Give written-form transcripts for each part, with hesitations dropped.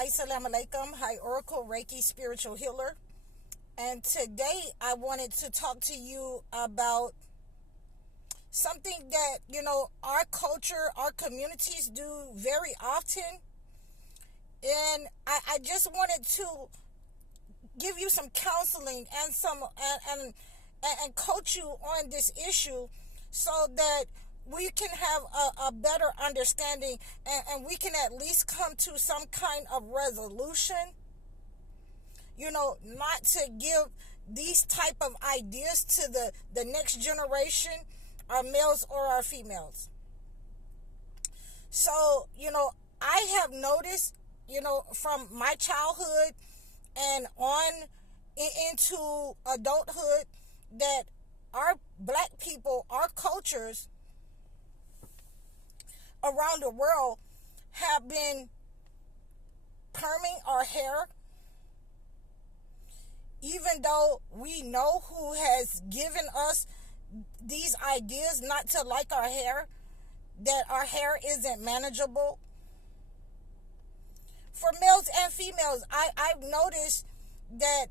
Assalamu alaikum. Hi, Oracle Reiki Spiritual Healer. And today I wanted to talk to you about something that, our culture, our communities do very often. And I just wanted to give you some counseling and coach you on this issue so that we can have a better understanding and we can at least come to some kind of resolution, not to give these type of ideas to the next generation, our males or our females. So, I have noticed, from my childhood and on into adulthood that our black people, our cultures around the world have been perming our hair, even though we know who has given us these ideas not to like our hair, that our hair isn't manageable. For males and females, I've noticed that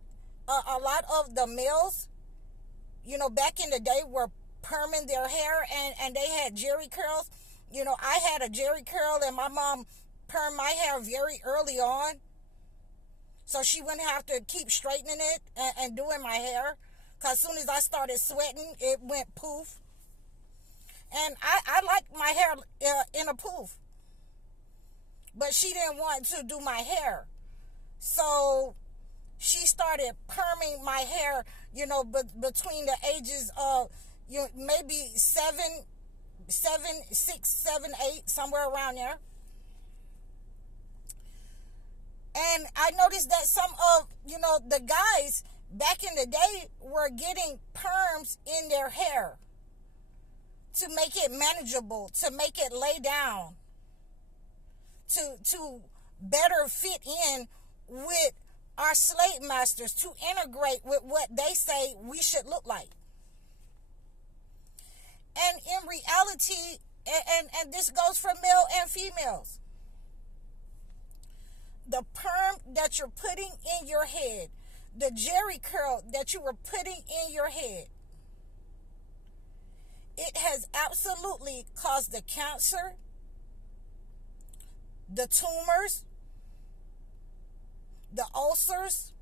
a lot of the males, back in the day were perming their hair and they had jerry curls. I had a jerry curl and my mom permed my hair very early on, so she wouldn't have to keep straightening it and doing my hair, because as soon as I started sweating, it went poof. And I like my hair in a poof, but she didn't want to do my hair, so she started perming my hair, between the ages of maybe 7, 6, 7, 8, somewhere around there. And I noticed that some of, the guys back in the day were getting perms in their hair to make it manageable, to make it lay down, to better fit in with our slave masters, to integrate with what they say we should look like. And in reality, and this goes for male and females, the perm that you're putting in your head, the jerry curl that you were putting in your head, it has absolutely caused the cancer, the tumors, the ulcers,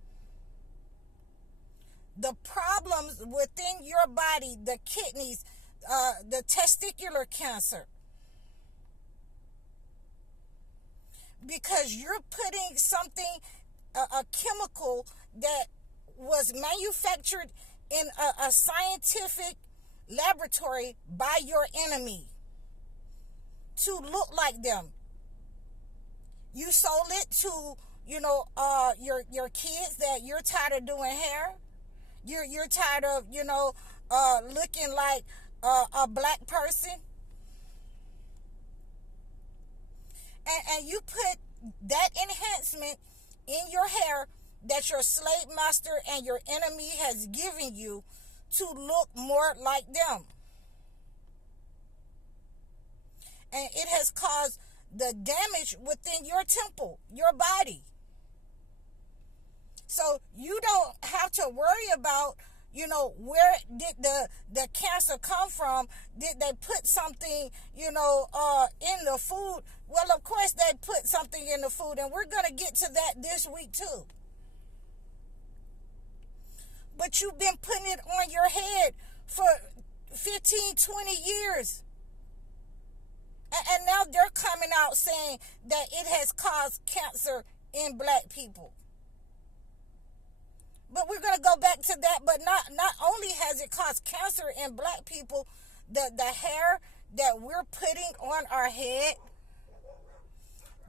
the problems within your body, the kidneys, the testicular cancer, because you're putting something, a chemical that was manufactured in a scientific laboratory by your enemy to look like them. You sold it to, your kids that you're tired of doing hair. You're tired of, looking like a black person. And you put that enhancement in your hair that your slave master and your enemy has given you to look more like them. And it has caused the damage within your temple, your body. So you don't have to worry about, where did the cancer come from? Did they put something, in the food? Well, of course they put something in the food, and we're going to get to that this week too. But you've been putting it on your head for 15, 20 years. And now they're coming out saying that it has caused cancer in black people. But we're going to go back to that. But not only has it caused cancer in black people, the hair that we're putting on our head,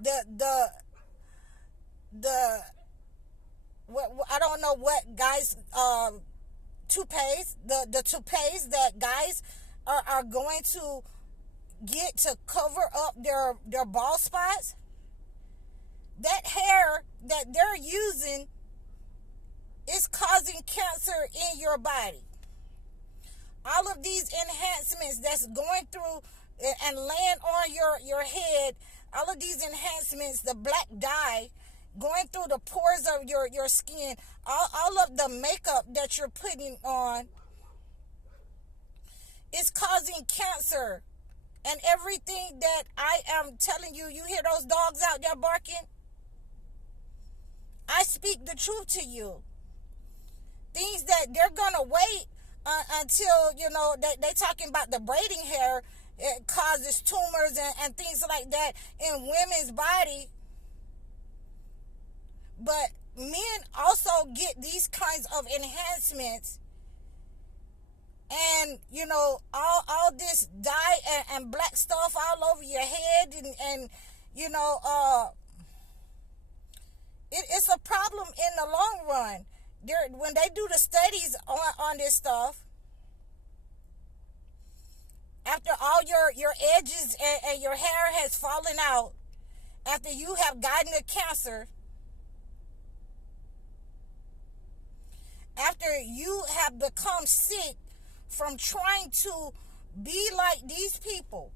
I don't know what guys, toupees, the toupees that guys are going to get to cover up their bald spots, that hair that they're using is causing cancer in your body. All of these enhancements that's going through and laying on your head, all of these enhancements, the black dye going through the pores of your skin, all of the makeup that you're putting on is causing cancer. And everything that I am telling you, you hear those dogs out there barking? I speak the truth to you. Things that they're going to wait until, they talking about the braiding hair. It causes tumors and things like that in women's body. But men also get these kinds of enhancements. And, all this dye and black stuff all over your head. And it's a problem in the long run. When they do the studies on this stuff, after all your edges and your hair has fallen out, after you have gotten the cancer, after you have become sick from trying to be like these people,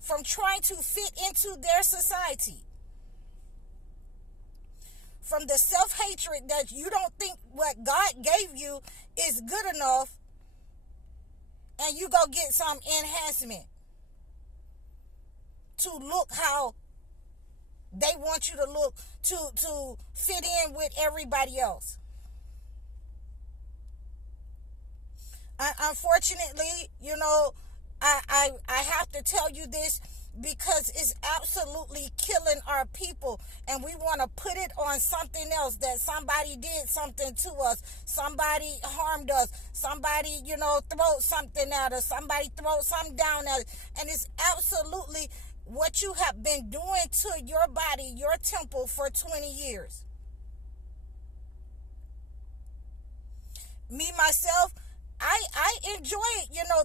from trying to fit into their society, from the self-hatred that you don't think what God gave you is good enough, and you go get some enhancement to look how they want you to look, to fit in with everybody else. Unfortunately, I have to tell you this because it's absolutely killing our people, and we want to put it on something else, that somebody did something to us, somebody harmed us, somebody, throw something at us, somebody throw something down at us, and it's absolutely what you have been doing to your body, your temple, for 20 years. Me, myself, I enjoy,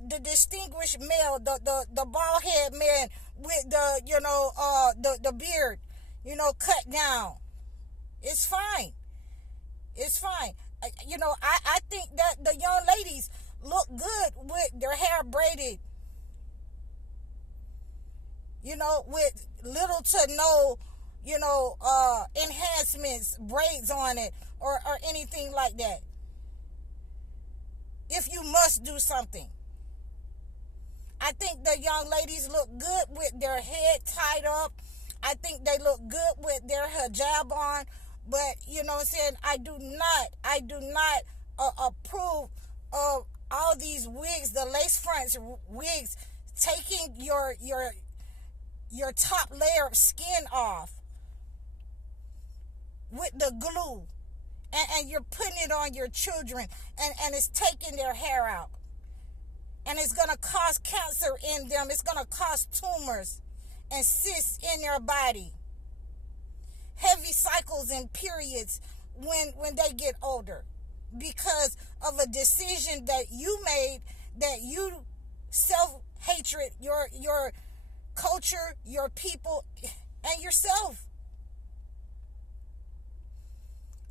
the distinguished male, the bald head man with the beard, cut down. It's fine. It's fine. I think that the young ladies look good with their hair braided, with little to no, enhancements, braids on it, or anything like that. If you must do something, I think the young ladies look good with their head tied up. I think they look good with their hijab on. But, what I'm saying, I do not approve of all these wigs, the lace fronts wigs, taking your top layer of skin off with the glue. And you're putting it on your children, and it's taking their hair out. And it's going to cause cancer in them. It's going to cause tumors and cysts in your body. Heavy cycles and periods when they get older, because of a decision that you made, that you self-hatred, your culture, your people, and yourself.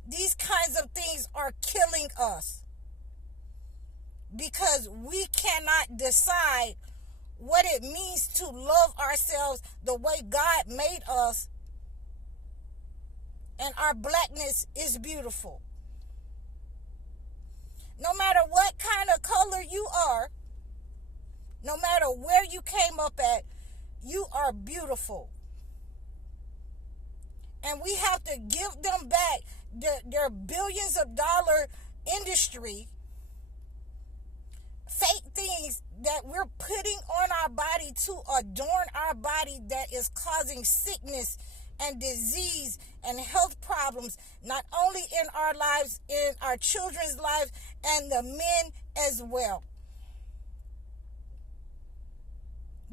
These kinds of things are killing us because we cannot decide what it means to love ourselves the way God made us. And our blackness is beautiful. No matter what kind of color you are, no matter where you came up at, you are beautiful. And we have to give them back their billions of dollar industry, fake things that we're putting on our body to adorn our body, that is causing sickness and disease and health problems, not only in our lives, in our children's lives, and the men as well.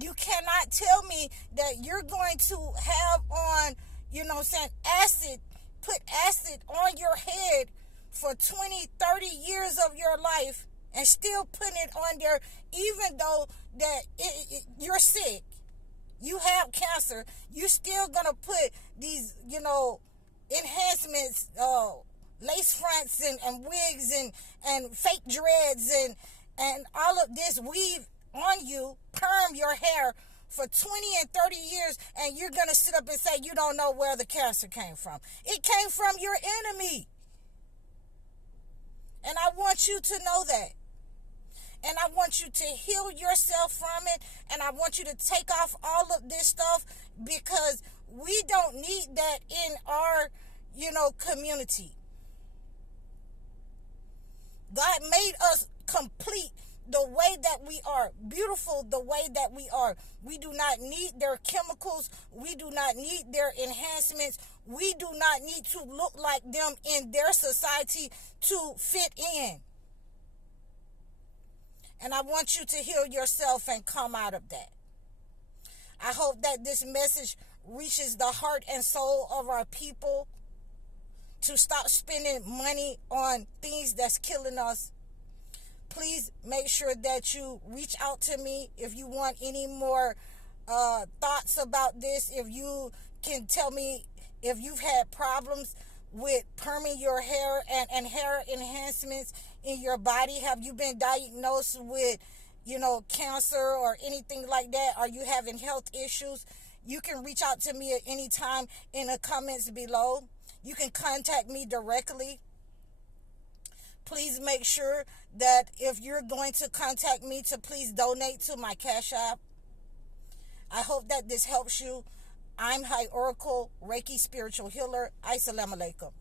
You cannot tell me that you're going to have on, acid, put acid on your head for 20, 30 years of your life and still putting it on there, even though that you're sick, you have cancer, you're still going to put these, enhancements, lace fronts and wigs and fake dreads and all of this weave on you, perm your hair for 20 and 30 years, and you're going to sit up and say you don't know where the cancer came from. It came from your enemy. And I want you to know that. And I want you to heal yourself from it. And I want you to take off all of this stuff, because we don't need that in our, community. God made us complete the way that we are, beautiful the way that we are. We do not need their chemicals. We do not need their enhancements. We do not need to look like them in their society to fit in. And I want you to heal yourself and come out of that. I hope that this message reaches the heart and soul of our people, to stop spending money on things that's killing us. Please make sure that you reach out to me if you want any more thoughts about this. If you can tell me if you've had problems with perming your hair and hair enhancements in your body. Have you been diagnosed with, cancer or anything like that? Are you having health issues? You can reach out to me at any time in the comments below. You can contact me directly. Please make sure that if you're going to contact me, to please donate to my Cash App. I hope that this helps you. I'm High Oracle, Reiki Spiritual Healer. Assalamu alaikum.